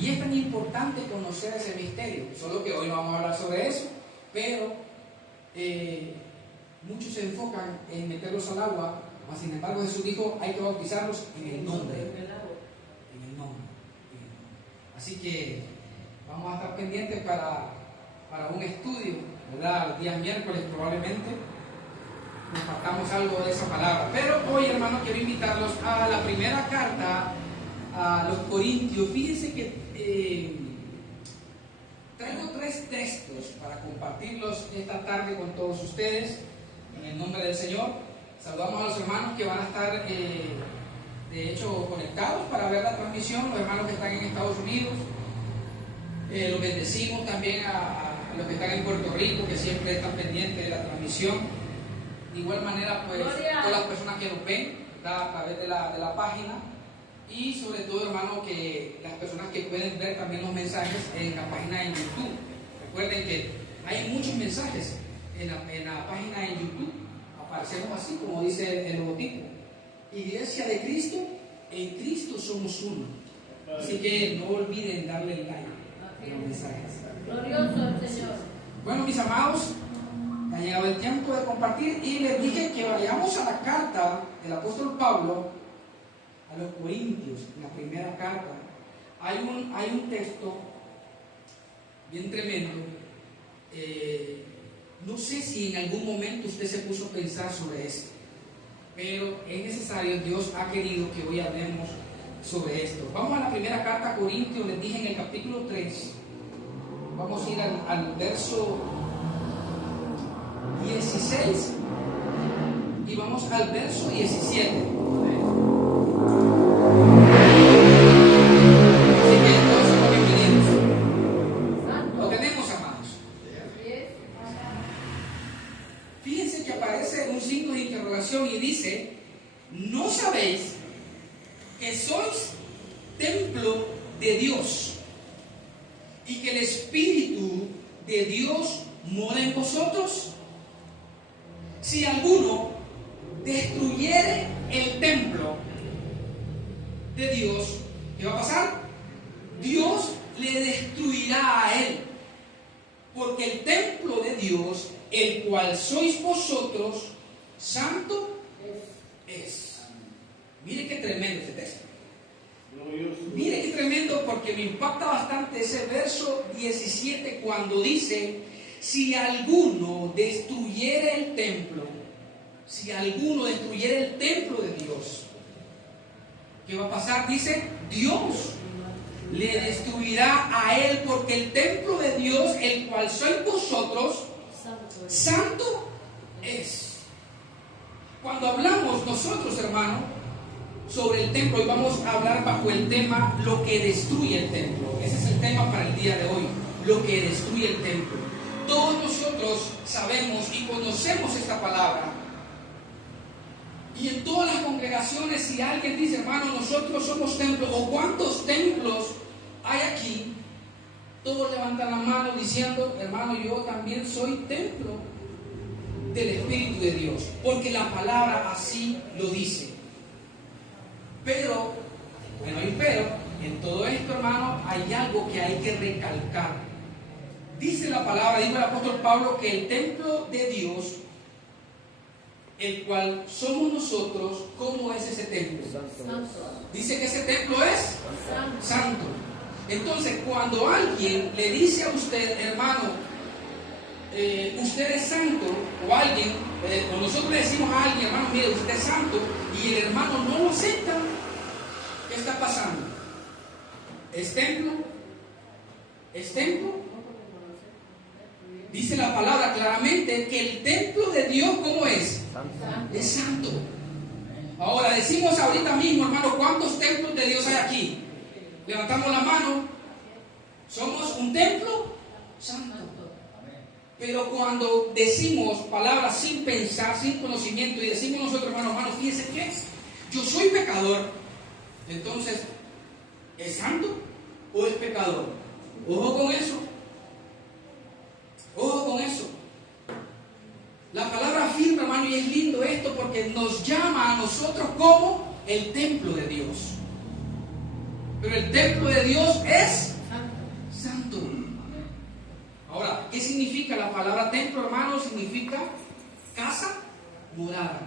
Y es tan importante conocer ese misterio, solo que hoy no vamos a hablar sobre eso, pero muchos se enfocan en meterlos al agua, mas sin embargo Jesús dijo, hay que bautizarlos en el nombre. En el nombre. Así que vamos a estar pendientes para un estudio, ¿verdad? El día miércoles probablemente compartamos algo de esa palabra. Pero hoy, hermanos, quiero invitarlos a la primera carta a los Corintios. Fíjense que traigo 3 textos para compartirlos esta tarde con todos ustedes, en el nombre del Señor. Saludamos a los hermanos que van a estar, de hecho, conectados para ver la transmisión, los hermanos que están en Estados Unidos. Los bendecimos también a los que están en Puerto Rico, que siempre están pendientes de la transmisión. De igual manera, pues, todas las personas que nos ven, ¿verdad?, a través de la página. Y sobre todo, hermano, que las personas que pueden ver también los mensajes en la página en YouTube. Recuerden que hay muchos mensajes en la página en YouTube. Aparecemos así, como dice el logotipo. Iglesia de Cristo, en Cristo somos uno. Así que no olviden darle like a los mensajes. Glorioso el Señor. Bueno, mis amados, ha llegado el tiempo de compartir y les dije que vayamos a la carta del apóstol Pablo a los Corintios, en la primera carta. Hay un texto bien tremendo. No sé si en algún momento usted se puso a pensar sobre esto, pero es necesario, Dios ha querido que hoy hablemos sobre esto. Vamos a la primera carta a Corintios, les dije en el capítulo 3, vamos a ir al verso 16 y vamos al verso 17. Así que todos somos bienvenidos. Lo tenemos, amados. Fíjense que aparece un signo de interrogación y dice: ¿no sabéis que sois templo de Dios y que el Espíritu de Dios mora en vosotros? Si alguno destruyere el templo de Dios, ¿qué va a pasar? Dios le destruirá a él, porque el templo de Dios, el cual sois vosotros, santo es. Mire qué tremendo este texto. Mire qué tremendo, porque me impacta bastante ese verso 17 cuando dice: si alguno destruyera el templo, si alguno destruyera el templo de Dios, ¿qué va a pasar? Dice, Dios le destruirá a él, porque el templo de Dios, el cual sois vosotros, santo es. Cuando hablamos nosotros, hermano, sobre el templo, y vamos a hablar bajo el tema lo que destruye el templo. Ese es el tema para el día de hoy, lo que destruye el templo. Todos nosotros sabemos y conocemos esta palabra. Y en todas las congregaciones, si alguien dice, hermano, nosotros somos templos, o cuántos templos hay aquí, todos levantan la mano diciendo, hermano, yo también soy templo del Espíritu de Dios, porque la palabra así lo dice. Pero, bueno, hay un pero, en todo esto, hermano, hay algo que hay que recalcar. Dice la palabra, dijo el apóstol Pablo, que el templo de Dios, el cual somos nosotros, ¿cómo es ese templo? Santo. Dice que ese templo es santo. Entonces, cuando alguien le dice a usted, hermano, usted es santo, o alguien, o nosotros le decimos a alguien, hermano, mire, usted es santo, y el hermano no lo acepta, ¿qué está pasando? ¿Es templo? ¿Es templo? Dice la palabra claramente que el templo de Dios, ¿cómo es? Santo. Es santo. Ahora decimos ahorita mismo, hermano, ¿cuántos templos de Dios hay aquí? Levantamos la mano. Somos un templo santo. Pero cuando decimos palabras sin pensar, sin conocimiento, y decimos nosotros, hermano, fíjense que yo soy pecador, entonces, ¿es santo o es pecador? Ojo con eso. Ojo con eso. La palabra afirma, hermano, y es lindo esto porque nos llama a nosotros como el templo de Dios. Pero el templo de Dios es santo. Ahora, ¿qué significa la palabra templo, hermano? Significa casa, morada.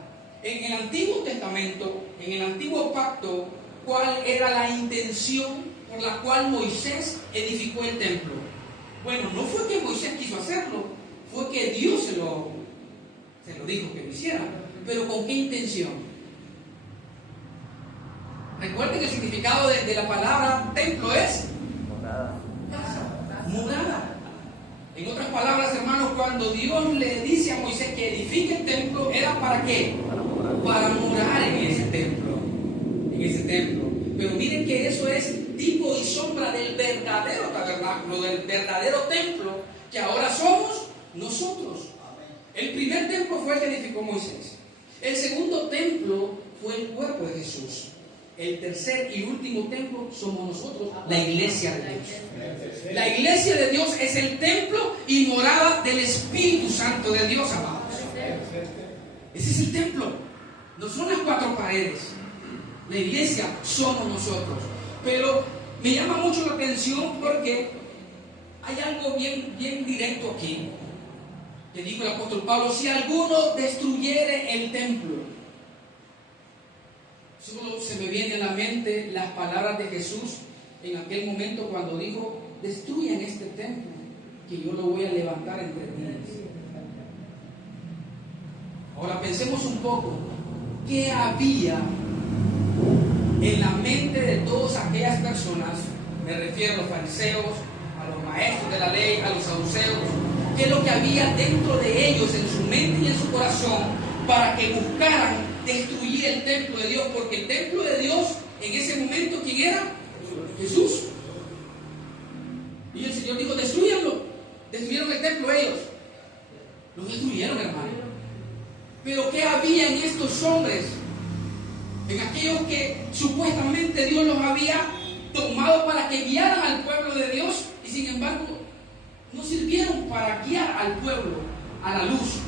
En el Antiguo Testamento, en el Antiguo Pacto, ¿cuál era la intención por la cual Moisés edificó el templo? Bueno, no fue que Moisés quiso hacerlo, fue que Dios se lo dijo que lo hiciera. Pero ¿con qué intención? Recuerden que el significado de la palabra templo es casa, morada. En otras palabras, hermanos, cuando Dios le dice a Moisés que edifique el templo, ¿era para qué? Para morar en ese templo. Pero miren que eso es tipo y sombra del verdadero tabernáculo, del verdadero templo que ahora somos nosotros. El primer templo fue el que edificó Moisés. El segundo templo fue el cuerpo de Jesús. El tercer y último templo somos nosotros, la iglesia de Dios. La iglesia de Dios es el templo y morada del Espíritu Santo de Dios, amados. Ese es el templo. No son las cuatro paredes. La iglesia somos nosotros. Pero me llama mucho la atención porque hay algo bien directo aquí. Que dijo el apóstol Pablo: si alguno destruyere el templo. Solo se me viene a la mente las palabras de Jesús en aquel momento cuando dijo: destruyan este templo, que yo lo voy a levantar entre días. Ahora pensemos un poco, ¿qué había en la mente de todas aquellas personas? Me refiero a los fariseos, a los maestros de la ley, a los saduceos. ¿Qué es lo que había dentro de ellos, en su mente y en su corazón, para que buscaran destruir el templo de Dios? Porque el templo de Dios en ese momento, ¿quién era? Jesús. Y el Señor dijo: destruyanlo. Destruyeron el templo ellos. Lo destruyeron, hermano. Pero ¿qué había en estos hombres? En aquellos que supuestamente Dios los había tomado para que guiaran al pueblo de Dios, y sin embargo no sirvieron para guiar al pueblo a la luz.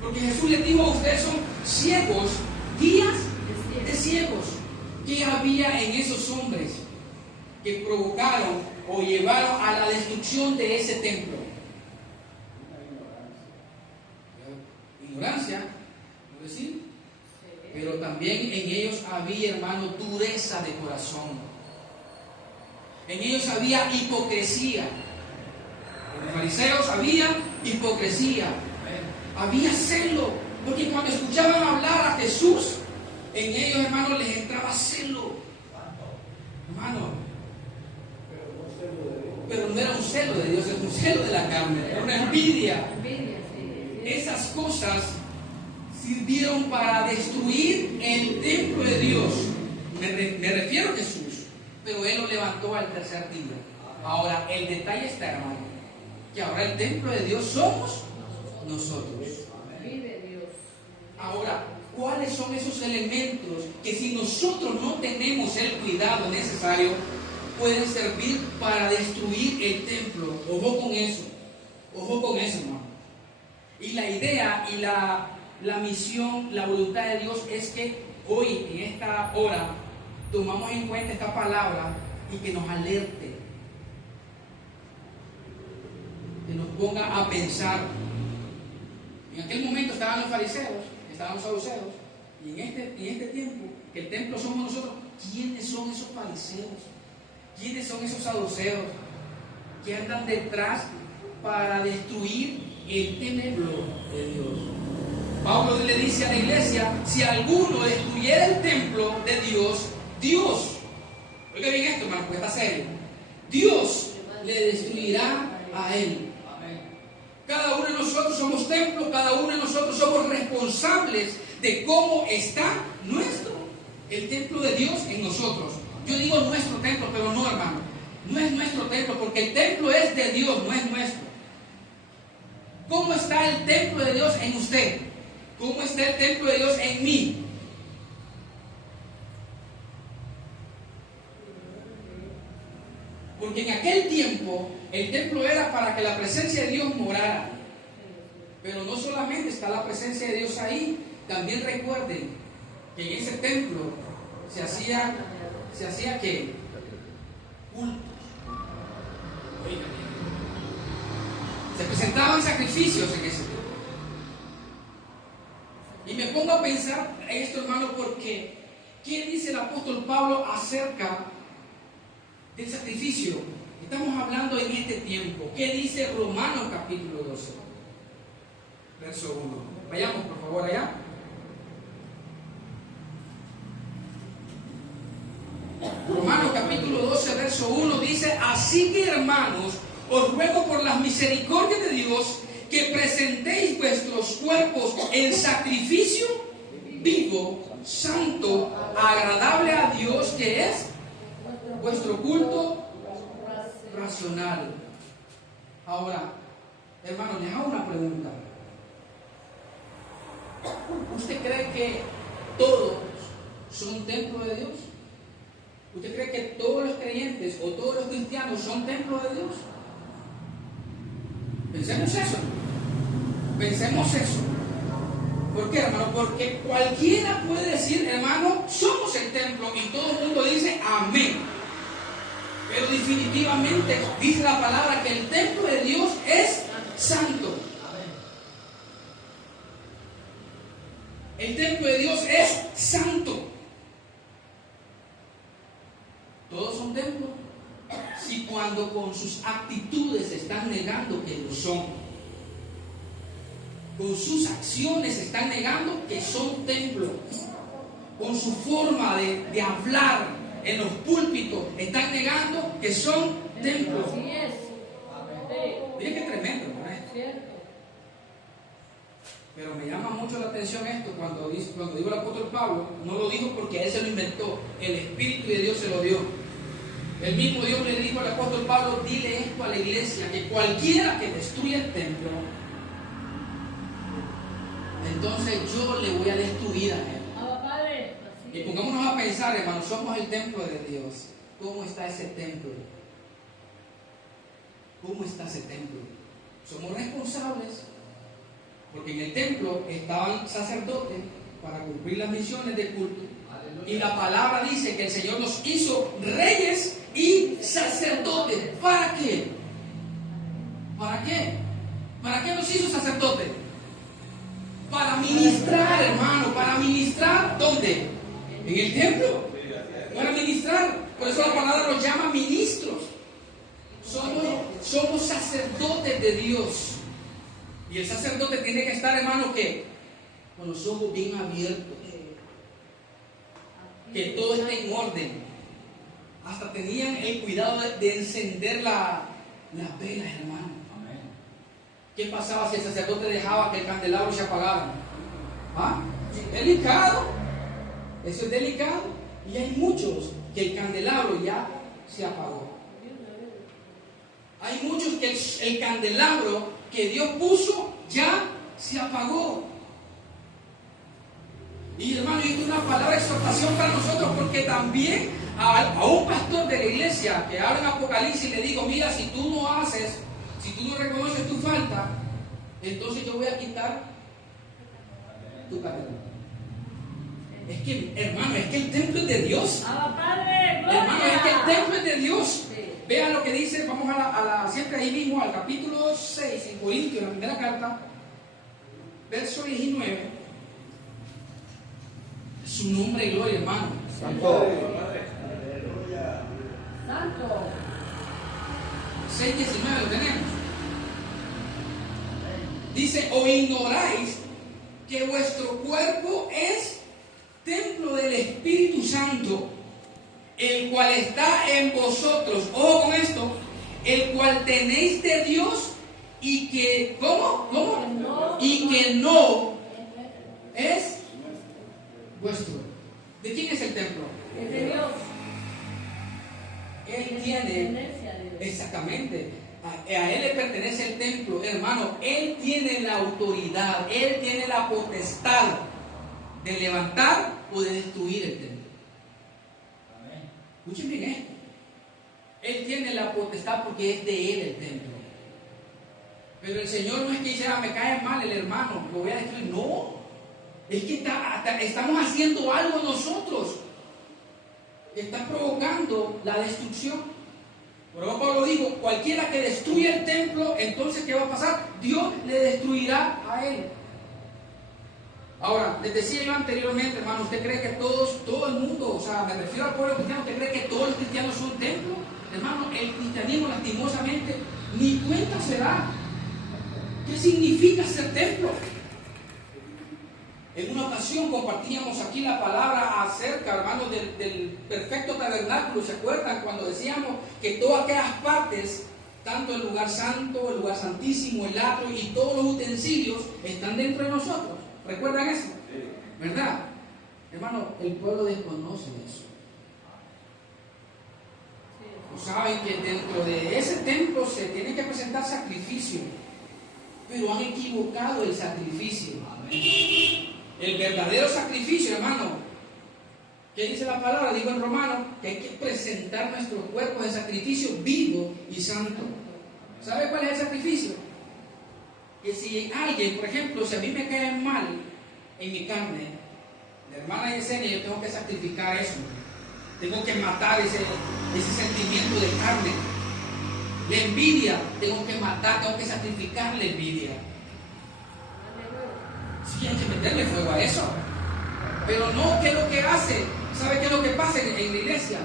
Porque Jesús les dijo: ustedes son ciegos, guías de ciegos. ¿Qué había en esos hombres que provocaron o llevaron a la destrucción de ese templo? Ignorancia, ¿no decir? Pero también en ellos había, hermano, dureza de corazón. En ellos había hipocresía. En los fariseos había hipocresía. Había celo, porque cuando escuchaban hablar a Jesús, en ellos, hermanos, les entraba celo. Hermano, pero no era un celo de Dios, era un celo de la carne, era una envidia. Esas cosas sirvieron para destruir el templo de Dios. Me refiero a Jesús, pero Él lo levantó al tercer día. Ahora, el detalle está, hermano, que ahora el templo de Dios somos nosotros. Ahora, ¿cuáles son esos elementos que, si nosotros no tenemos el cuidado necesario, pueden servir para destruir el templo? Ojo con eso, hermano. Y la idea y la misión, la voluntad de Dios es que hoy, en esta hora, tomamos en cuenta esta palabra y que nos alerte, que nos ponga a pensar. En aquel momento estaban los fariseos, estaban los saduceos, y en este tiempo, que el templo somos nosotros. ¿Quiénes son esos fariseos? ¿Quiénes son esos saduceos que andan detrás para destruir el templo de Dios? Pablo le dice a la iglesia: si alguno destruyera el templo de Dios, oiga bien esto, hermano, porque está serio, Dios le destruirá a él. Cada uno de nosotros somos templo, cada uno de nosotros somos responsables de cómo está el templo de Dios en nosotros. Yo digo nuestro templo, pero no, hermano, no es nuestro templo, porque el templo es de Dios, no es nuestro. ¿Cómo está el templo de Dios en usted? ¿Cómo está el templo de Dios en mí? Porque en aquel tiempo el templo era para que la presencia de Dios morara. Pero no solamente está la presencia de Dios ahí, también recuerden que en ese templo se hacía ¿qué? presentaban sacrificios en ese tiempo. Y me pongo a pensar en esto, hermano, porque ¿qué dice el apóstol Pablo acerca del sacrificio? Estamos hablando en este tiempo. ¿Qué dice Romanos capítulo 12? Verso 1. Vayamos por favor allá. Romanos capítulo 12, verso 1 dice: así que, hermanos, os ruego por las misericordias de Dios que presentéis vuestros cuerpos en sacrificio vivo, santo, agradable a Dios, que es vuestro culto racional. Ahora, hermano, les hago una pregunta. ¿Usted cree que todos son templo de Dios? ¿Usted cree que todos los creyentes o todos los cristianos son templo de Dios? Pensemos eso. Pensemos eso. ¿Por qué, hermano? Porque cualquiera puede decir, hermano, somos el templo, y todo el mundo dice amén. Pero definitivamente dice la palabra que el templo de Dios es santo. El templo de Dios es santo. Todos son templos. Si cuando con sus actitudes están negando que lo son, con sus acciones están negando que son templos, con su forma de hablar en los púlpitos están negando que son templos. Miren qué tremendo, ¿no? Pero me llama mucho la atención esto cuando digo el apóstol Pablo. No lo dijo porque él se lo inventó, el Espíritu de Dios se lo dio. El mismo Dios le dijo al apóstol Pablo: dile esto a la iglesia, que cualquiera que destruya el templo, entonces yo le voy a destruir a él. Y pongámonos a pensar, hermanos, somos el templo de Dios. ¿Cómo está ese templo? ¿Cómo está ese templo? Somos responsables, porque en el templo estaban sacerdotes para cumplir las misiones de culto. Y la palabra dice que el Señor nos hizo reyes y sacerdotes. ¿Para qué? ¿Para qué? ¿Para qué nos hizo sacerdotes? Para ministrar, hermano. ¿Para ministrar dónde? En el templo. Para ministrar. Por eso la palabra nos llama ministros. Somos sacerdotes de Dios. Y el sacerdote tiene que estar, hermano, ¿qué? Con los ojos bien abiertos. Que todo esté en orden. Hasta tenían el cuidado de encender las velas, hermano. ¿Qué pasaba si el sacerdote dejaba que el candelabro se apagara? ¿Ah? Delicado. Eso es delicado. Y hay muchos que el candelabro ya se apagó. Hay muchos que el candelabro que Dios puso ya se apagó. Y hermano, y esto es una palabra de exhortación para nosotros, porque también a un pastor de la iglesia que habla en Apocalipsis le digo: mira, si tú no haces, si tú no reconoces tu falta, entonces yo voy a quitar tu candelabro. Es que, hermano, es que el templo es de Dios. Hermano, es que el templo es de Dios. Vean lo que dice, vamos siempre ahí mismo, al capítulo 6 en Corintios, la primera carta, verso 19. Su nombre y gloria, hermano. Santo. Santo. 6:19 lo tenemos. Dice: o ignoráis que vuestro cuerpo es templo del Espíritu Santo, el cual está en vosotros. Ojo con esto: el cual tenéis de Dios, y que, ¿cómo? Y que no es vuestro. ¿De quién es el templo? Es de Dios. Él tiene, exactamente, a Él le pertenece el templo, hermano. Él tiene la autoridad, Él tiene la potestad de levantar o de destruir el templo. Escuchen bien esto. Él tiene la potestad porque es de Él el templo. Pero el Señor no es que dice: me cae mal el hermano, lo voy a destruir. No. Es que estamos haciendo algo nosotros que está provocando la destrucción. Pero Pablo dijo, cualquiera que destruya el templo, entonces ¿qué va a pasar? Dios le destruirá a él. Ahora, les decía yo anteriormente, hermano, ¿usted cree que todo el mundo, o sea, me refiero al pueblo cristiano, ¿usted cree que todos los cristianos son templos? Hermano, el cristianismo lastimosamente ni cuenta se da. ¿Qué significa ser templo? En una ocasión compartíamos aquí la palabra acerca, hermanos, del perfecto tabernáculo. ¿Se acuerdan cuando decíamos que todas aquellas partes, tanto el lugar santo, el lugar santísimo, el atrio y todos los utensilios, están dentro de nosotros? ¿Recuerdan eso? ¿Verdad? Hermano, el pueblo desconoce eso. No saben que dentro de ese templo se tiene que presentar sacrificio, pero han equivocado el sacrificio. El verdadero sacrificio, hermano, ¿qué dice la palabra? Digo en Romanos que hay que presentar nuestros cuerpos en sacrificio vivo y santo. ¿Sabe cuál es el sacrificio? Que si alguien, por ejemplo, si a mí me cae mal en mi carne, la hermana Yesenia, yo tengo que sacrificar eso. Tengo que matar ese sentimiento de carne. La envidia, tengo que matar, tengo que sacrificar la envidia. Sí, hay que meterle fuego a eso. Pero no, ¿qué es lo que hace? ¿Sabe qué es lo que pasa en la iglesia?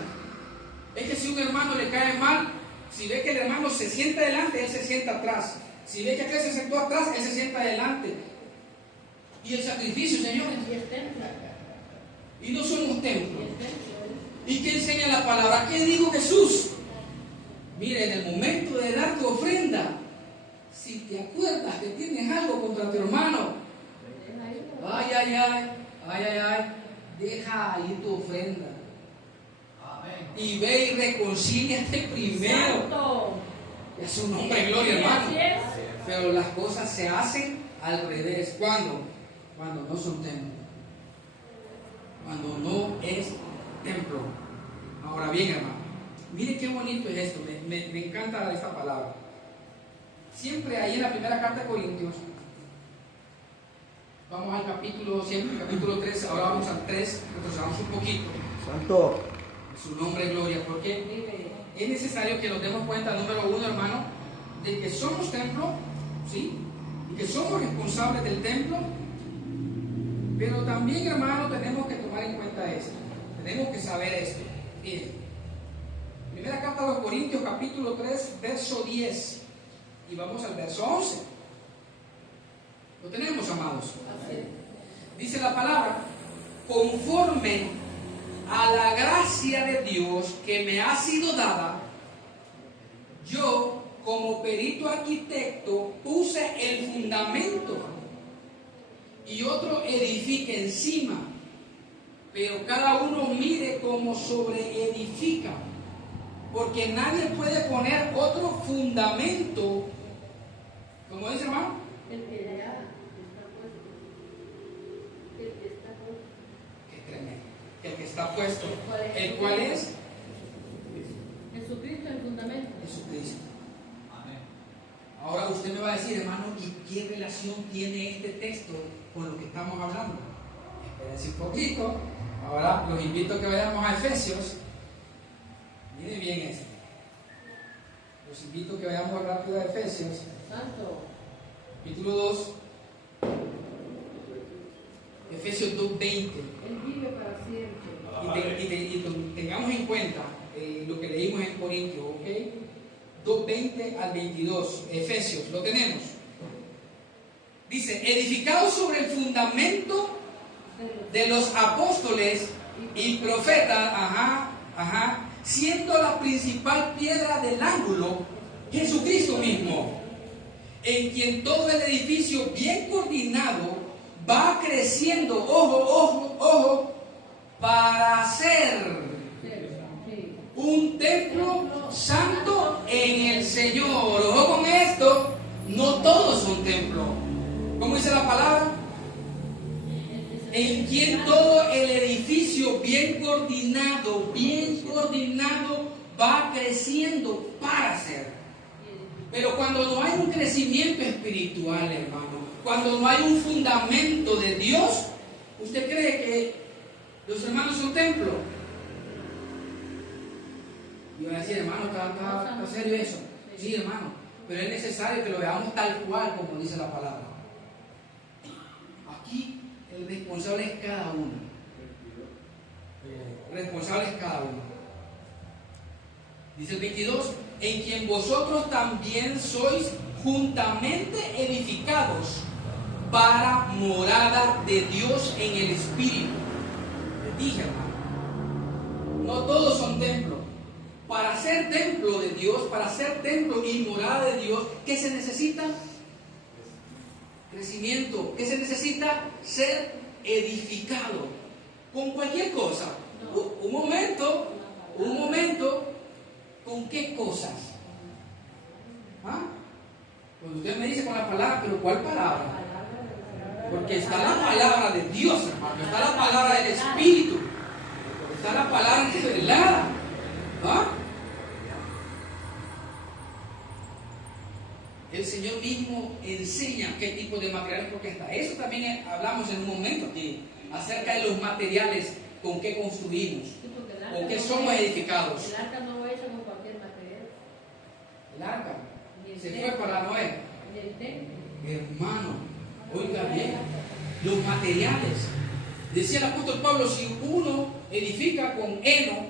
Es que si un hermano le cae mal, si ve que el hermano se sienta adelante, él se sienta atrás. Si ve que aquel se sentó atrás, él se sienta adelante. Y el sacrificio, señores. Y no somos templos. ¿Y qué enseña la palabra? ¿Qué dijo Jesús? Mire, en el momento de dar tu ofrenda, si te acuerdas que tienes algo contra tu hermano, deja ahí tu ofrenda. Y ve y reconcíliate primero. Es un nombre de gloria, hermano. Pero las cosas se hacen al revés. ¿Cuándo? Cuando no son templos. Cuando no es templo. Ahora bien, hermano, mire qué bonito es esto. Me encanta esta palabra. Siempre ahí en la primera carta de Corintios, vamos al capítulo 3, ahora vamos al 3, retrocedamos un poquito. Santo. Su nombre es gloria, porque es necesario que nos demos cuenta, número uno, hermano, de que somos templo, ¿sí? Y que somos responsables del templo, pero también, hermano, tenemos que tomar en cuenta esto, tenemos que saber esto. Bien. Primera carta a los Corintios, capítulo 3, verso 10, y vamos al verso 11. ¿Lo tenemos, amados? Dice la palabra, conforme a la gracia de Dios que me ha sido dada, yo como perito arquitecto puse el fundamento y otro edifica encima, pero cada uno mire cómo sobreedifica, porque nadie puede poner otro fundamento, ¿cómo dice, hermano? El que ya está puesto. El que está puesto. Qué tremendo. El que está puesto. ¿El cual es? Jesucristo el fundamento. Jesucristo. Amén. Ahora usted me va a decir, hermano, ¿y qué relación tiene este texto con lo que estamos hablando? Espérense un poquito. Ahora los invito a que vayamos a Efesios. Miren bien esto. Los invito a que vayamos rápido a Efesios. Santo. Capítulo 2. Efesios 2:20. Él vive para siempre. Y tengamos en cuenta lo que leímos en Corintios, ¿ok? 2:20 al 22. Efesios, lo tenemos. Dice, edificado sobre el fundamento de los apóstoles y profetas, siendo la principal piedra del ángulo Jesucristo mismo, en quien todo el edificio bien coordinado va creciendo, ojo, para ser un templo santo en el Señor. Ojo con esto, no todos son templos. ¿Cómo dice la palabra? En quien todo el edificio bien coordinado va creciendo para ser. Pero cuando no hay un crecimiento espiritual, hermano, cuando no hay un fundamento de Dios, ¿usted cree que los hermanos son templo? Y van a decir, hermano, ¿está serio eso? Sí, hermano, pero es necesario que lo veamos tal cual como dice la palabra. Aquí el responsable es cada uno. El responsable es cada uno. Dice el 22, en quien vosotros también sois juntamente edificados para morada de Dios en el Espíritu. Les dije, hermano, no todos son templos. Para ser templo de Dios, para ser templo y morada de Dios, ¿qué se necesita? Crecimiento. ¿Qué se necesita? Ser edificado. Con cualquier cosa. Un momento. ¿Con qué cosas? ¿Ah? Cuando usted me dice con la palabra, pero ¿cuál palabra? Porque está la palabra de Dios, hermano. Está la palabra del Espíritu. Está la palabra revelada. ¿Ah? El Señor mismo enseña qué tipo de materiales, porque hasta eso también hablamos en un momento aquí, acerca de los materiales con que construimos, con que somos edificados. El arca no es como cualquier material. El arca se fue para Noé. Hermano, oiga bien, los materiales. Decía el apóstol Pablo, si uno edifica con heno,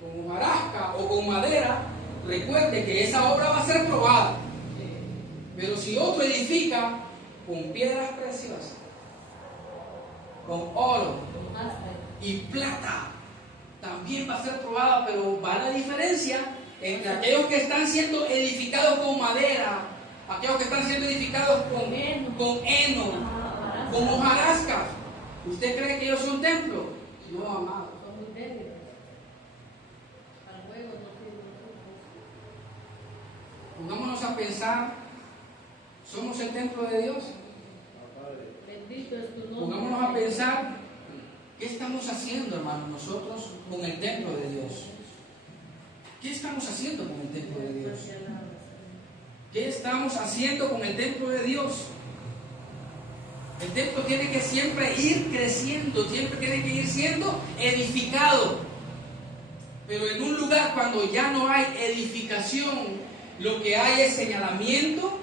con hojarasca o con madera, recuerde que esa obra va a ser probada. Pero si otro edifica con piedras preciosas, con oro y plata, también va a ser probada, pero va la diferencia entre aquellos que están siendo edificados con madera, aquellos que están siendo edificados con heno, con hojarasca. ¿Usted cree que ellos son templos? No, amado. Son muy débiles. Para juegos no sirven. Pongámonos a pensar, ¿somos el templo de Dios? Bendito es tu nombre. Pongámonos a pensar, ¿qué estamos haciendo, hermanos, nosotros con el templo de Dios? ¿Qué estamos haciendo con el templo de Dios? ¿Qué estamos haciendo con el templo de Dios? El templo tiene que siempre ir creciendo, siempre tiene que ir siendo edificado. Pero en un lugar cuando ya no hay edificación, lo que hay es señalamiento,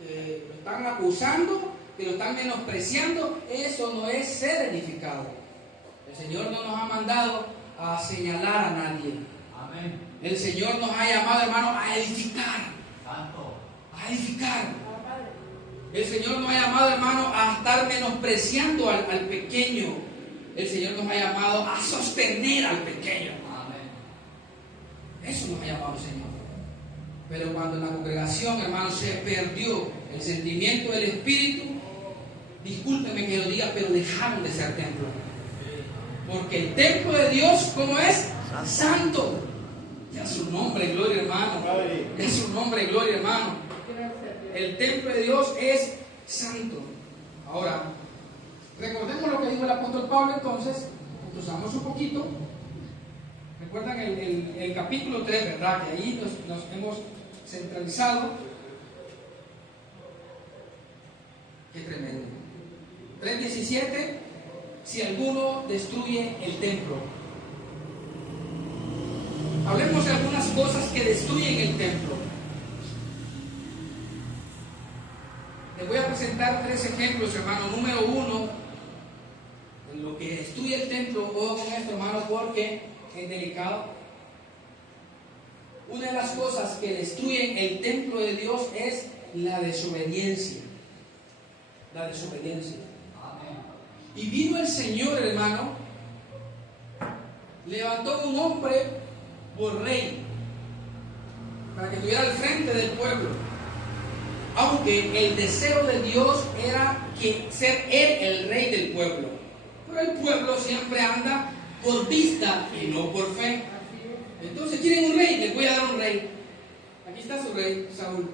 lo están acusando, que lo están menospreciando, eso no es ser edificado. El Señor no nos ha mandado a señalar a nadie. Amén. El Señor nos ha llamado, hermano, a edificar. Santo. A edificar. El Señor nos ha llamado, hermano, a estar menospreciando al pequeño. El Señor nos ha llamado a sostener al pequeño. Amén. Eso nos ha llamado el Señor. Pero cuando en la congregación, hermano, se perdió el sentimiento del Espíritu, discúlpeme que lo diga, pero dejaron de ser templo. Porque el templo de Dios, ¿cómo es? Santo. Ya su nombre, gloria, hermano. Ya su nombre, gloria, hermano. El templo de Dios es santo. Ahora, recordemos lo que dijo el apóstol Pablo entonces. Usamos un poquito. Recuerdan el capítulo 3, ¿verdad? Que ahí nos hemos centralizado. Qué tremendo. 3:17. Si alguno destruye el templo. Hablemos de algunas cosas que destruyen el templo. Les voy a presentar 3 ejemplos, hermano. Número 1, en lo que destruye el templo. Ojo con esto, hermano, porque es delicado. Una de las cosas que destruyen el templo de Dios es la desobediencia. La desobediencia. Amén. Y vino el Señor, hermano, levantó un hombre por rey, para que estuviera al frente del pueblo. Aunque el deseo de Dios era ser Él el rey del pueblo. Pero el pueblo siempre anda por vista y no por fe. Entonces quieren un rey, les voy a dar un rey. Aquí está su rey, Saúl.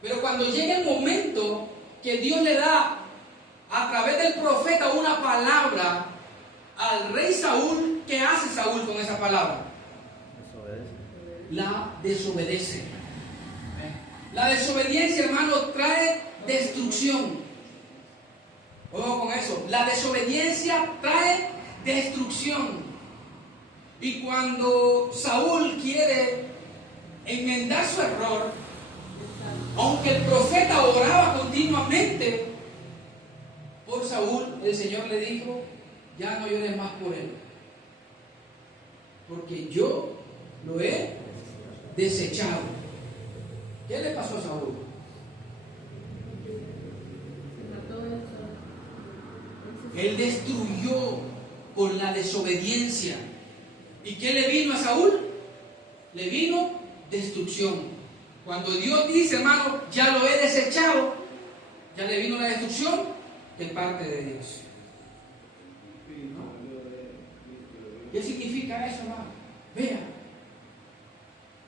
Pero cuando llega el momento que Dios le da a través del profeta una palabra al rey Saúl, ¿qué hace Saúl con esa palabra? La desobedece. La desobediencia, hermano, trae destrucción. Ojo con eso. La desobediencia trae destrucción. Y cuando Saúl quiere enmendar su error, aunque el profeta oraba continuamente por Saúl, el Señor le dijo: ya no llores más por él, porque yo lo he desechado. ¿Qué le pasó a Saúl? Él destruyó por la desobediencia. ¿Y qué le vino a Saúl? Le vino destrucción. Cuando Dios dice, hermano, ya lo he desechado, ya le vino la destrucción de parte de Dios. ¿Qué significa eso, hermano? Vea.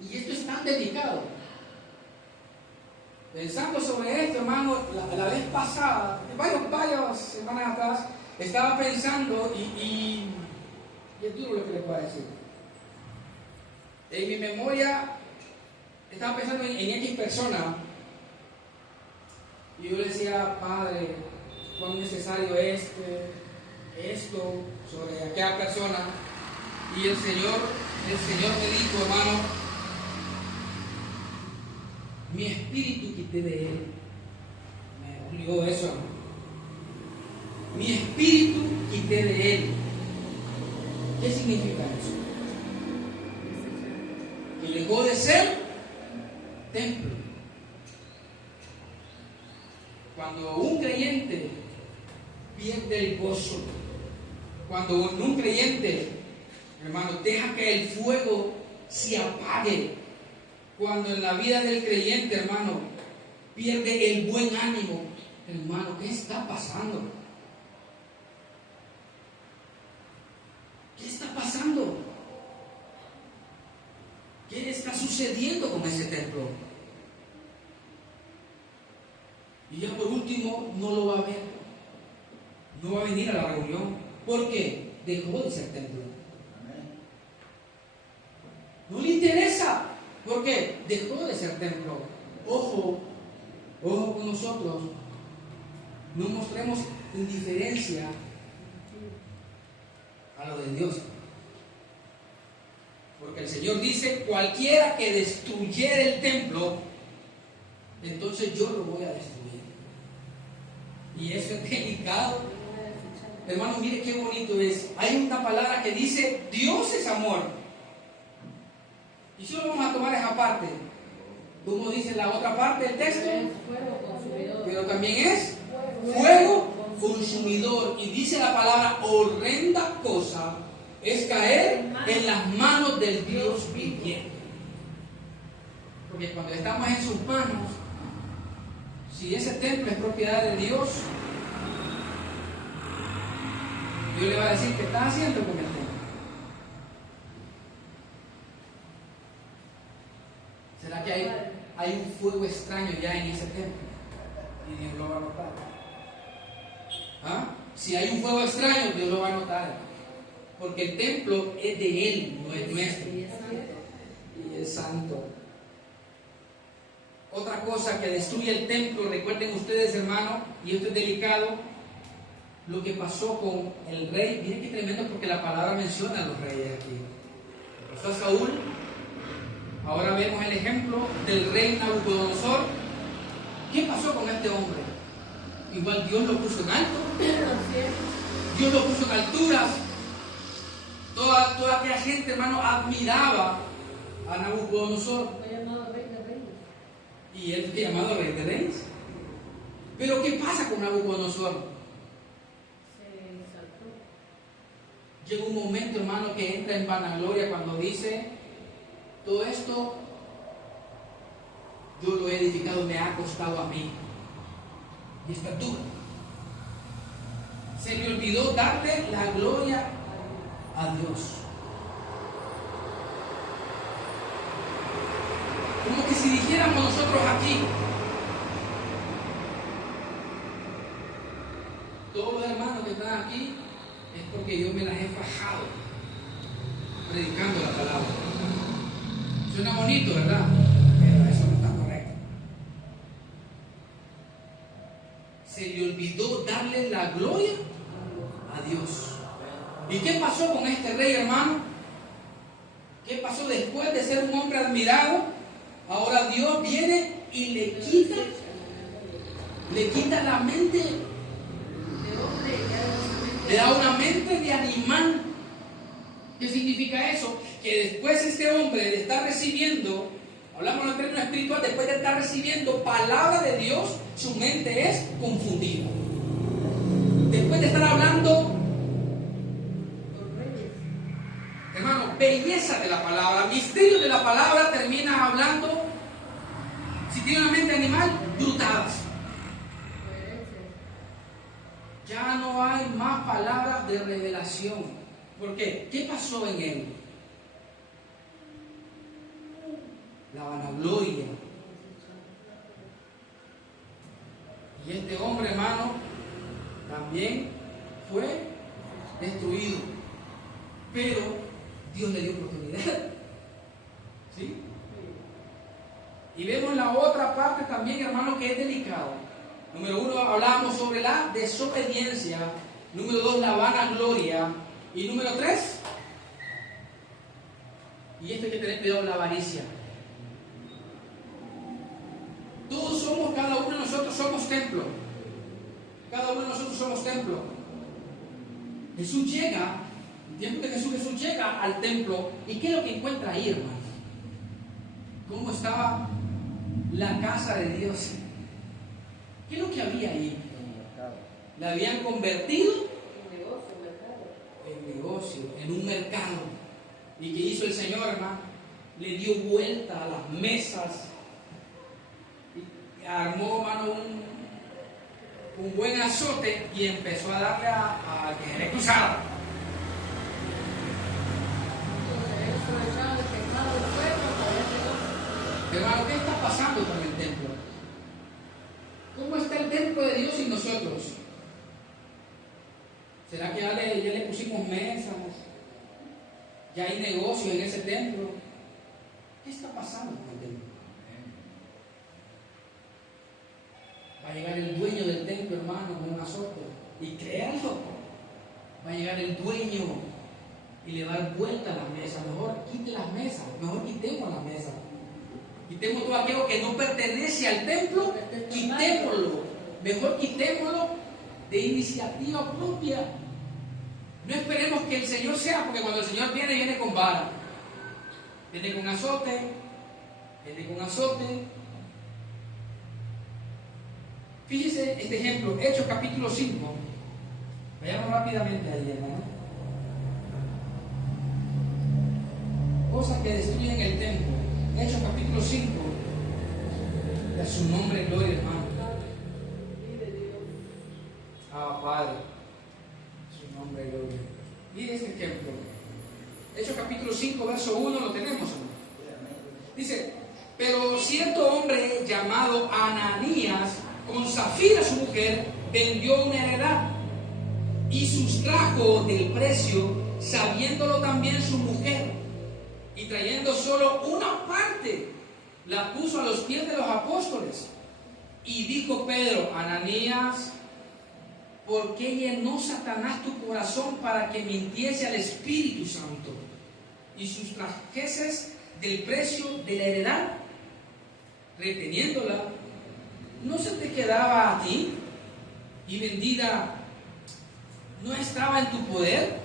Y esto es tan delicado. Pensando sobre esto, hermano, la vez pasada, varias semanas atrás, estaba pensando y es duro lo que les voy a decir. En mi memoria, estaba pensando en X persona y yo le decía: Padre, cuán necesario es esto sobre aquella persona. Y el Señor me dijo: hermano, mi espíritu quité de él. Me obligó eso, hermano. Mi espíritu quité de él. ¿Qué significa eso? Que dejó de ser templo. Cuando un creyente pierde el gozo, cuando un creyente, hermano, deja que el fuego se apague, cuando en la vida del creyente, hermano, pierde el buen ánimo, hermano, ¿qué está pasando? ¿Qué está pasando? ¿Qué está sucediendo con ese templo? Y ya por último, no lo va a ver. No va a venir a la reunión. ¿Por qué? Dejó de ser templo. No le interesa. ¿Por qué? Dejó de ser templo. Ojo con nosotros. No mostremos indiferencia a lo de Dios. Porque el Señor dice: cualquiera que destruyera el templo, entonces yo lo voy a destruir. Y eso es delicado. Hermano, mire qué bonito es. Hay una palabra que dice: Dios es amor. Y solo vamos a tomar esa parte. ¿Cómo dice la otra parte del texto? Pero también es fuego consumidor. Y dice la palabra: horrenda cosa es caer en las manos del Dios viviente. Porque cuando estamos en sus manos, si ese templo es propiedad de Dios, Dios le va a decir: ¿qué estás haciendo con el templo? ¿Será que hay un fuego extraño ya en ese templo? Y Dios lo va a notar. ¿Ah? Si hay un fuego extraño, Dios lo va a notar. Porque el templo es de Él, no es nuestro. Y es santo. Otra cosa que destruye el templo, recuerden ustedes, hermanos, y esto es delicado, lo que pasó con el rey. Miren qué tremendo, porque la palabra menciona a los reyes aquí. Pasó a Saúl. Ahora vemos el ejemplo del rey Nabucodonosor. ¿Qué pasó con este hombre? Igual Dios lo puso en alto. Dios lo puso en alturas. Toda aquella gente, hermano, admiraba a Nabucodonosor. Fue llamado rey de reyes. Y él fue llamado rey de reyes. Pero ¿qué pasa con Nabucodonosor? Se saltó. Llega un momento, hermano, que entra en vanagloria cuando dice: todo esto yo lo he edificado, me ha costado a mí. Y está duro. Se le olvidó darle la gloria a Dios. Como que si dijéramos nosotros aquí: todos los hermanos que están aquí es porque yo me las he fajado predicando la palabra. Suena bonito, ¿verdad? Pero eso no está correcto. Se le olvidó darle la gloria a Dios. ¿Y qué pasó con este rey, hermano? ¿Qué pasó después de ser un hombre admirado? Ahora Dios viene y le quita la mente, le da una mente de animal. ¿Qué significa eso? Que después este hombre de estar recibiendo, hablamos en términos espiritual, después de estar recibiendo palabra de Dios, su mente es confundida. Después de estar hablando, hermano, belleza de la palabra, misterio de la palabra, termina hablando, si tiene una mente animal, brutadas. Ya no hay más palabras de revelación. ¿Por qué? ¿Qué pasó en él? La vanagloria. Y este hombre, hermano, también fue destruido. Pero Dios le dio oportunidad. ¿Sí? Y vemos la otra parte también, hermano, que es delicado. Número 1, hablamos sobre la desobediencia. Número 2, la vanagloria. Y número 3, y esto hay que tener cuidado, la avaricia. Todos somos, cada uno de nosotros somos templo. Cada uno de nosotros somos templo. Jesús llega, en tiempo de Jesús llega al templo. ¿Y qué es lo que encuentra ahí, hermano? ¿Cómo estaba la casa de Dios? ¿Qué es lo que había ahí? La habían convertido en negocio, en un mercado. ¿Y qué hizo el Señor, hermano? Le dio vuelta a las mesas y armó, hermano, un buen azote y empezó a darle a que era cruzado. Hermano, ¿qué está pasando con el templo? ¿Cómo está el templo de Dios sin nosotros? ¿Será que ya le pusimos mesas? ¿Ya hay negocio en ese templo? ¿Qué está pasando con el templo? Va a llegar el dueño del templo, hermano, con un azote. Y créanlo, va a llegar el dueño y le va a dar vuelta a las mesas. Mejor quite las mesas, mejor quitemos las mesas. Quitemos todo aquello que no pertenece al templo, quitémoslo. Mejor quitémoslo de iniciativa propia. No esperemos que el Señor sea, porque cuando el Señor viene, viene con vara. Viene con azote, viene con azote. Fíjese este ejemplo, Hechos capítulo 5. Vayamos rápidamente ahí, hermano. Cosas que destruyen el templo. Hechos capítulo 5. A su nombre, gloria, hermano. Ah, Padre. Su nombre, gloria. Mire este ejemplo. Hechos capítulo 5, verso 1, lo tenemos, hermano. Dice: pero cierto hombre llamado Ananías, con Zafira su mujer, vendió una heredad y sustrajo del precio, sabiéndolo también su mujer, y trayendo solo una parte, la puso a los pies de los apóstoles. Y dijo Pedro: Ananías, ¿por qué llenó Satanás tu corazón para que mintiese al Espíritu Santo y sustrajeses del precio de la heredad, reteniéndola? ¿No se te quedaba a ti? Y vendida, ¿no estaba en tu poder?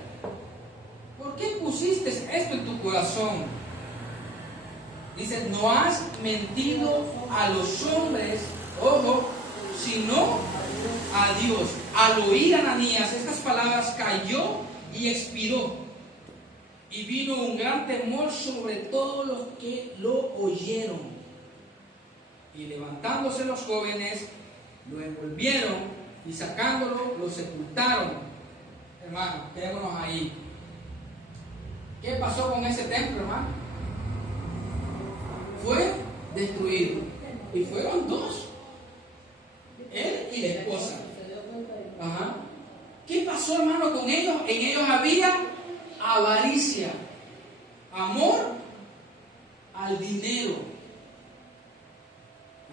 ¿Por qué pusiste esto en tu corazón? Dice: no has mentido a los hombres, ojo, sino a Dios. Al oír Ananías estas palabras, cayó y expiró. Y vino un gran temor sobre todos los que lo oyeron. Y levantándose los jóvenes, lo envolvieron y sacándolo, lo sepultaron. Hermano, quedémonos ahí. ¿Qué pasó con ese templo, hermano? Fue destruido. Y fueron dos: él y la esposa. Ajá. ¿Qué pasó, hermano, con ellos? En ellos había avaricia, amor al dinero.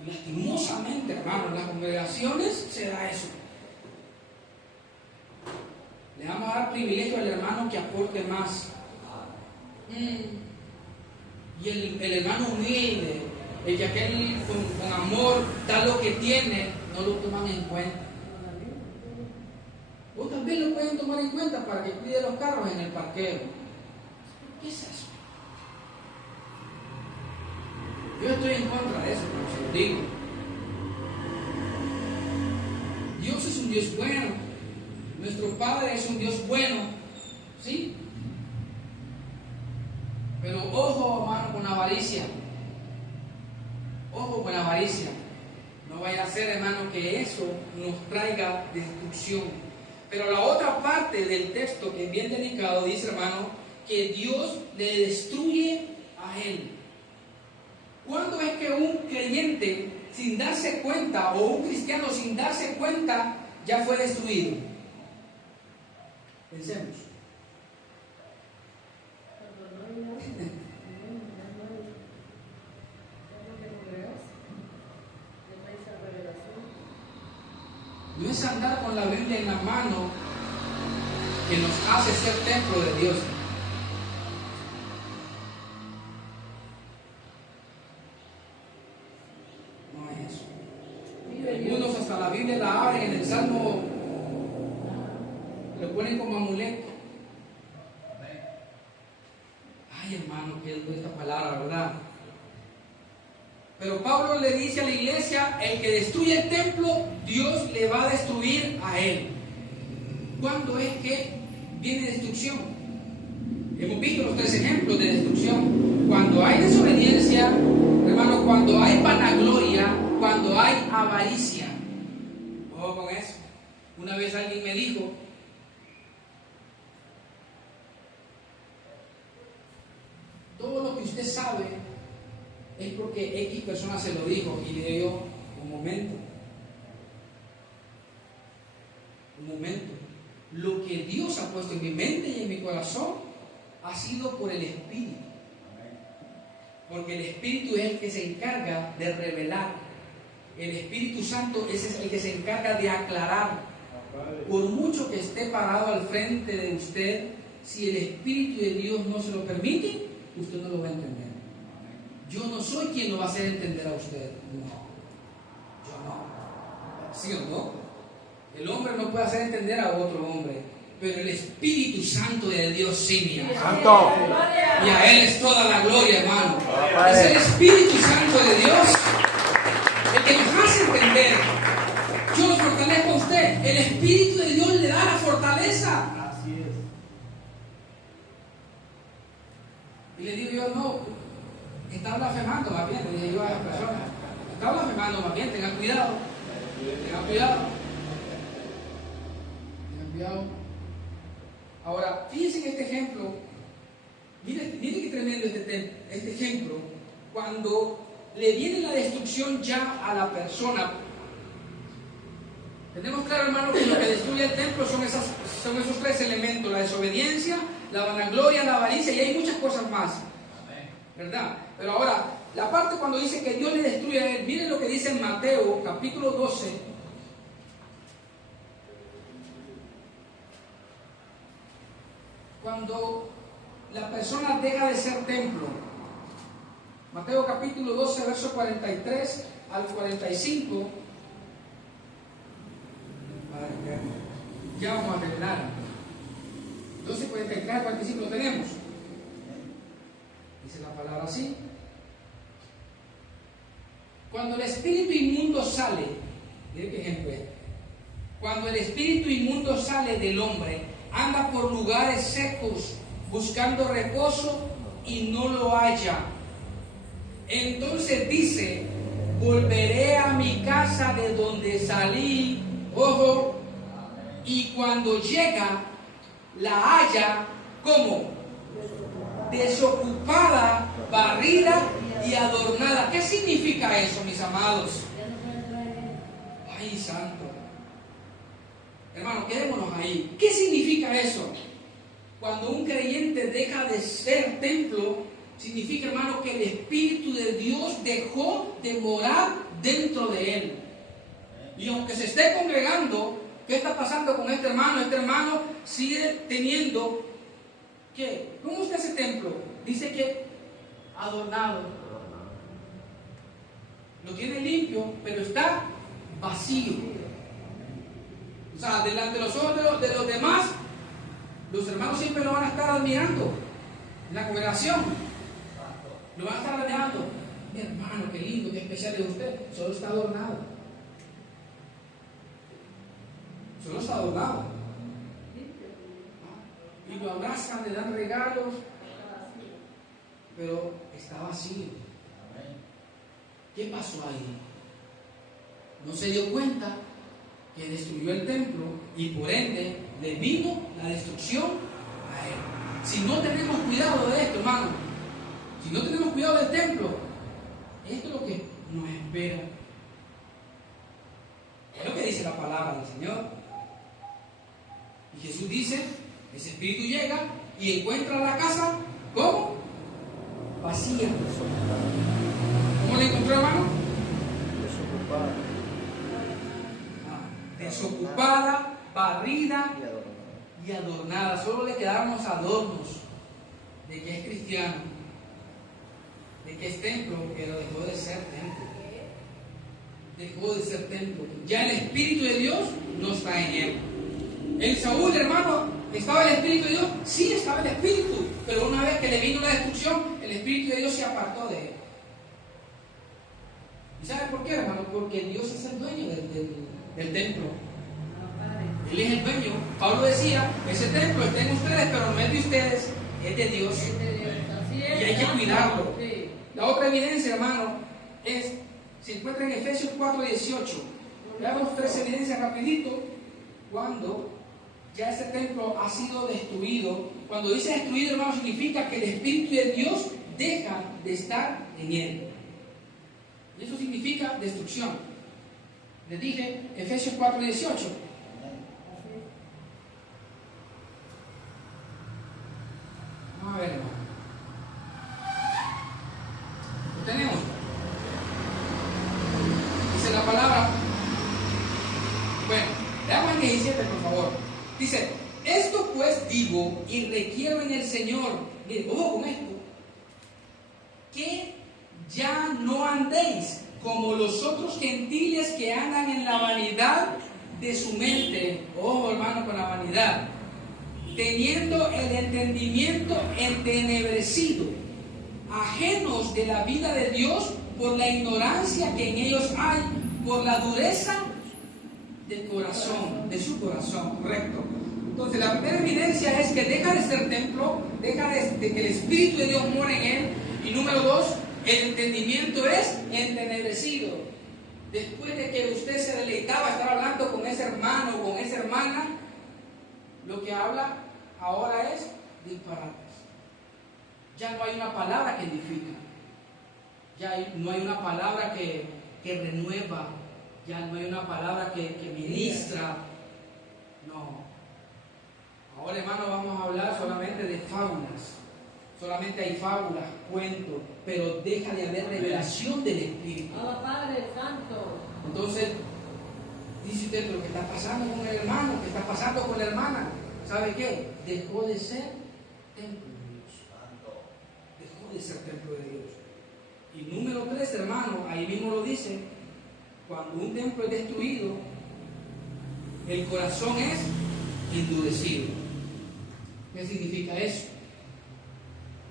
Y lastimosamente, hermano, en las congregaciones se da eso. Le vamos a dar privilegio al hermano que aporte más. Y el hermano humilde, el que aquel con amor da lo que tiene, no lo toman en cuenta. O también lo pueden tomar en cuenta para que cuide los carros en el parqueo. ¿Qué es eso? Yo estoy en contra de eso, como se lo digo. Dios es un Dios bueno. Nuestro Padre es un Dios bueno. ¿Sí? Pero ojo, hermano, con la avaricia. Ojo con la avaricia. No vaya a ser, hermano, que eso nos traiga destrucción. Pero la otra parte del texto, que es bien delicado, dice, hermano, que Dios le destruye a él. ¿Cuándo es que un creyente, sin darse cuenta, o un cristiano sin darse cuenta, ya fue destruido? Pensemos. No es andar con la Biblia en la mano que nos hace ser templo de Dios. No es eso. Algunos hasta la Biblia la abren en el Salmo, lo ponen como amuleto. Ay, hermano, qué dura esta palabra, ¿verdad? Pero Pablo le dice a la iglesia: el que destruye el templo, Dios le va a destruir a él. ¿Cuándo es que viene destrucción? Hemos visto los 3 ejemplos de destrucción. Cuando hay desobediencia, hermano, cuando hay vanagloria, cuando hay avaricia. Ojo con eso. Una vez alguien me dijo: todo lo que usted sabe es porque X persona se lo dijo. Y le digo: un momento. Lo que Dios ha puesto en mi mente y en mi corazón ha sido por el Espíritu. Porque el Espíritu es el que se encarga de revelar. El Espíritu Santo es el que se encarga de aclarar. Por mucho que esté parado al frente de usted, si el Espíritu de Dios no se lo permite, usted no lo va a entender. Yo no soy quien lo va a hacer entender a usted. No. Yo no. ¿Sí o no? El hombre no puede hacer entender a otro hombre, pero el Espíritu Santo de Dios sí, mi hermano. Santo. Y a Él es toda la gloria, hermano. Es el Espíritu Santo de Dios el que nos hace entender. Yo lo fortalezco a usted. El Espíritu de Dios le da la fortaleza. Así es. Y le digo yo: no, está blasfemando más bien. Le dije yo a esa persona: está blasfemando más bien, tengan cuidado. Tengan cuidado. Ahora, fíjense en este ejemplo. Miren qué tremendo este ejemplo. Cuando le viene la destrucción ya a la persona, tenemos claro, hermano, que lo que destruye el templo son esos 3 elementos: la desobediencia, la vanagloria, la avaricia, y hay muchas cosas más, ¿verdad? Pero ahora, la parte cuando dice que Dios le destruye a él, miren lo que dice en Mateo capítulo 12. Cuando la persona deja de ser templo. Mateo capítulo 12, verso 43 al 45. Ya vamos a terminar. 12, 43 al 45 lo tenemos. Dice la palabra así: cuando el espíritu inmundo sale, miren qué ejemplo es. Cuando el espíritu inmundo sale del hombre, anda por lugares secos buscando reposo y no lo halla. Entonces dice: volveré a mi casa de donde salí. Ojo. Y cuando llega, la halla como desocupada, barrida y adornada. ¿Qué significa eso, mis amados? Ay, santo. Hermano, quedémonos ahí. ¿Qué significa eso? Cuando un creyente deja de ser templo, significa, hermano, que el Espíritu de Dios dejó de morar dentro de él. Y aunque se esté congregando, ¿qué está pasando con este hermano? Este hermano sigue teniendo, ¿qué? ¿Cómo está ese templo? Dice que adornado. Lo tiene limpio, pero está vacío. O sea, delante de los ojos de los demás, los hermanos siempre lo van a estar admirando. En la congregación, lo van a estar admirando. Mi hermano, qué lindo, qué especial es usted. Solo está adornado. Solo está adornado. Y lo abrazan, le dan regalos, pero está vacío. ¿Qué pasó ahí? No se dio cuenta que destruyó el templo y por ende le vino la destrucción a él. Si no tenemos cuidado de esto, hermano, si no tenemos cuidado del templo, esto es lo que nos espera. Es lo que dice la palabra del Señor. Y Jesús dice, ese espíritu llega y encuentra la casa, ¿cómo? Vacía. ¿Cómo la encontró, hermano? Desocupada, barrida y adornada. Solo le quedaron los adornos de que es cristiano, de que es templo, pero dejó de ser templo. Dejó de ser templo. Ya el Espíritu de Dios no está en él. En Saúl, hermano, ¿estaba el Espíritu de Dios? Sí, estaba el Espíritu, pero una vez que le vino la destrucción, el Espíritu de Dios se apartó de él. ¿Y sabe por qué, hermano? Porque Dios es el dueño del templo. Él es el dueño. Pablo decía, ese templo está en ustedes, pero no es de ustedes, es de Dios. Y hay que cuidarlo. La otra evidencia, hermano, se encuentra en Efesios 4:18. Veamos 3 evidencias rapidito. Cuando ya ese templo ha sido destruido. Cuando dice destruido, hermano, significa que el Espíritu de Dios deja de estar en él. Y eso significa destrucción. Les dije, Efesios 4:18. Vamos a ver, hermano. Lo tenemos. Dice la palabra. Bueno, veamos el 17, por favor. Dice, esto pues digo y requiero en el Señor. Miren, ojo con esto. Que ya no andéis como los otros gentiles que andan en la vanidad de su mente. Ojo, hermano, con la vanidad. Teniendo el entendimiento entenebrecido, ajenos de la vida de Dios por la ignorancia que en ellos hay, por la dureza del corazón, de su corazón, correcto. Entonces, la primera evidencia es que deja de ser templo, deja de que el Espíritu de Dios mora en él. Y número 2, el entendimiento es entenebrecido. Después de que usted se deleitaba estar hablando con ese hermano o con esa hermana, lo que habla ahora es disparates. Ya no hay una palabra que edifica, no hay una palabra que renueva, ya no hay una palabra que ministra. No. Ahora, hermano, vamos a hablar solamente de fábulas. Solamente hay fábulas, cuentos, pero deja de haber revelación del Espíritu. ¡Oh, Padre Santo! Entonces, dice usted, pero ¿qué está pasando con el hermano? ¿Qué está pasando con la hermana? ¿Sabe qué? Dejó de ser templo de Dios. Dejó de ser templo de Dios. Y número 3, hermano, ahí mismo lo dice, cuando un templo es destruido, el corazón es endurecido. ¿Qué significa eso?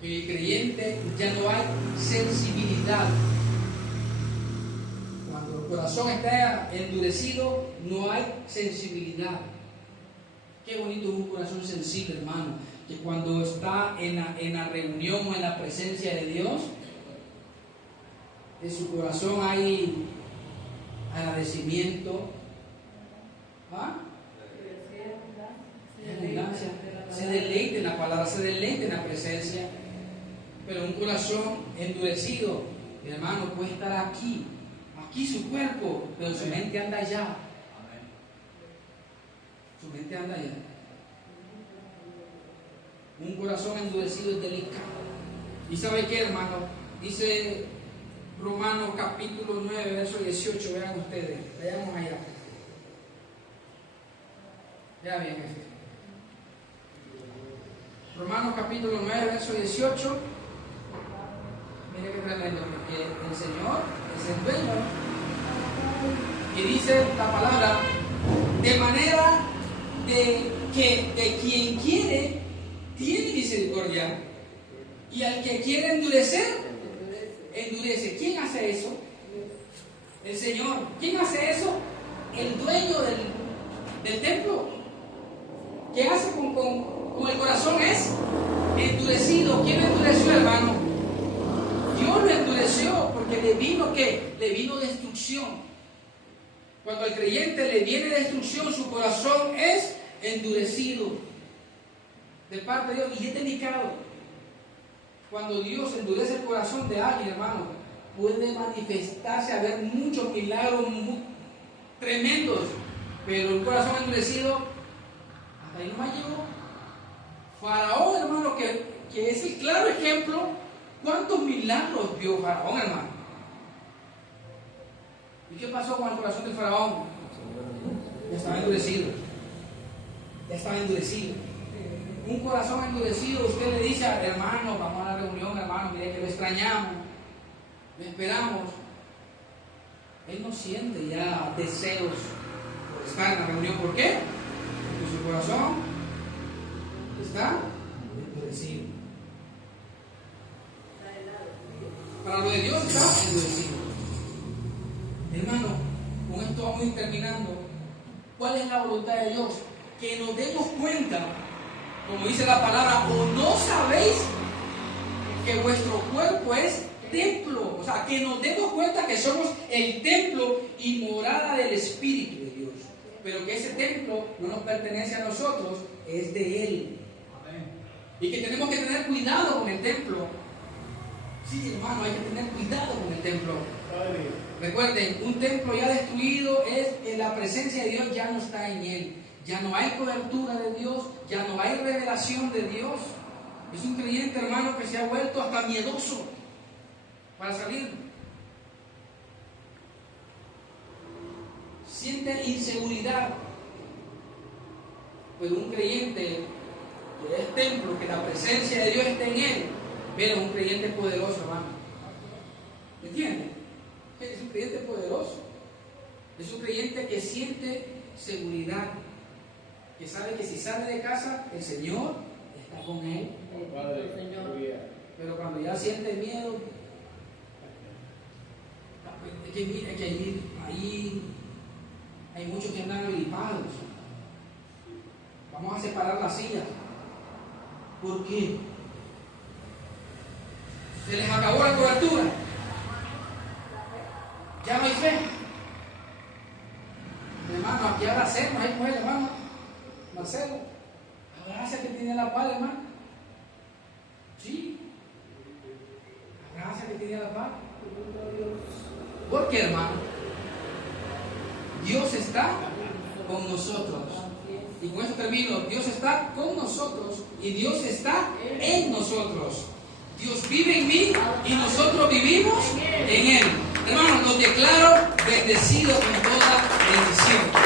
Que el creyente ya no hay sensibilidad. Cuando el corazón está endurecido, no hay sensibilidad. Qué bonito es un corazón sensible, hermano, que cuando está en la reunión o en la presencia de Dios, en su corazón hay agradecimiento, abundancia, se deleite en la palabra, se deleite en la presencia. Pero un corazón endurecido, mi hermano, puede estar aquí su cuerpo, pero su mente anda allá. Su mente anda allá. Un corazón endurecido es delicado. ¿Y sabe qué, hermano? Dice Romanos capítulo 9, verso 18, vean ustedes, veamos allá. Ya bien, eso. Romanos capítulo 9, verso 18. tremendo, porque el Señor es el dueño. Y dice la palabra, de manera de que de quien quiere, tiene misericordia, y al que quiere endurecer, endurece. ¿Quién hace eso? El Señor. ¿Quién hace eso? El dueño del templo. ¿Qué hace con el corazón? Es endurecido. ¿Quién endureció, hermano? Dios lo endureció porque le vino ¿qué? Le vino destrucción. Cuando al creyente le viene destrucción, su corazón es endurecido de parte de Dios, y es delicado. Cuando Dios endurece el corazón de alguien, hermano, puede manifestarse, haber muchos milagros tremendos, pero el corazón endurecido, hasta ahí no me llegó. Faraón, hermano, que es el claro ejemplo. ¿Cuántos milagros vio Faraón, hermano? ¿Y qué pasó con el corazón del Faraón? Ya estaba endurecido. Ya estaba endurecido. Un corazón endurecido, usted le dice, hermano, vamos a la reunión, hermano, mire que lo extrañamos, lo esperamos. Él no siente ya deseos por estar en la reunión. ¿Por qué? Porque su corazón está endurecido. Para lo de Dios está endurecido. Hermano, con esto vamos a ir terminando. ¿Cuál es la voluntad de Dios? Que nos demos cuenta, como dice la palabra, o no sabéis que vuestro cuerpo es templo. O sea, que nos demos cuenta que somos el templo y morada del Espíritu de Dios. Pero que ese templo no nos pertenece a nosotros, es de Él. Y que tenemos que tener cuidado con el templo. Sí, hermano, hay que tener cuidado con el templo. Recuerden, un templo ya destruido es que la presencia de Dios ya no está en él. Ya no hay cobertura de Dios, ya no hay revelación de Dios. Es un creyente, hermano, que se ha vuelto hasta miedoso para salir. Siente inseguridad. Pero un creyente que es templo, que la presencia de Dios está en él, pero un creyente poderoso, hermano. ¿Me entienden? Es un creyente poderoso. Es un creyente que siente seguridad, que sabe que si sale de casa, el Señor está con él. Pero cuando ya siente miedo, es que mira que ahí hay muchos que andan agripados. Vamos a separar las sillas. ¿Por qué? Se les acabó la cobertura. Ya no hay fe. Hermano, aquí abracemos, ahí con el hermano Marcelo. Abraza que tiene la paz, hermano. Sí. Abraza que tiene la paz. ¿Por qué, hermano? Dios está con nosotros. Y con esto termino. Dios está con nosotros y Dios está en nosotros. Dios vive en mí y nosotros vivimos en Él. Hermanos, los declaro bendecidos con toda bendición.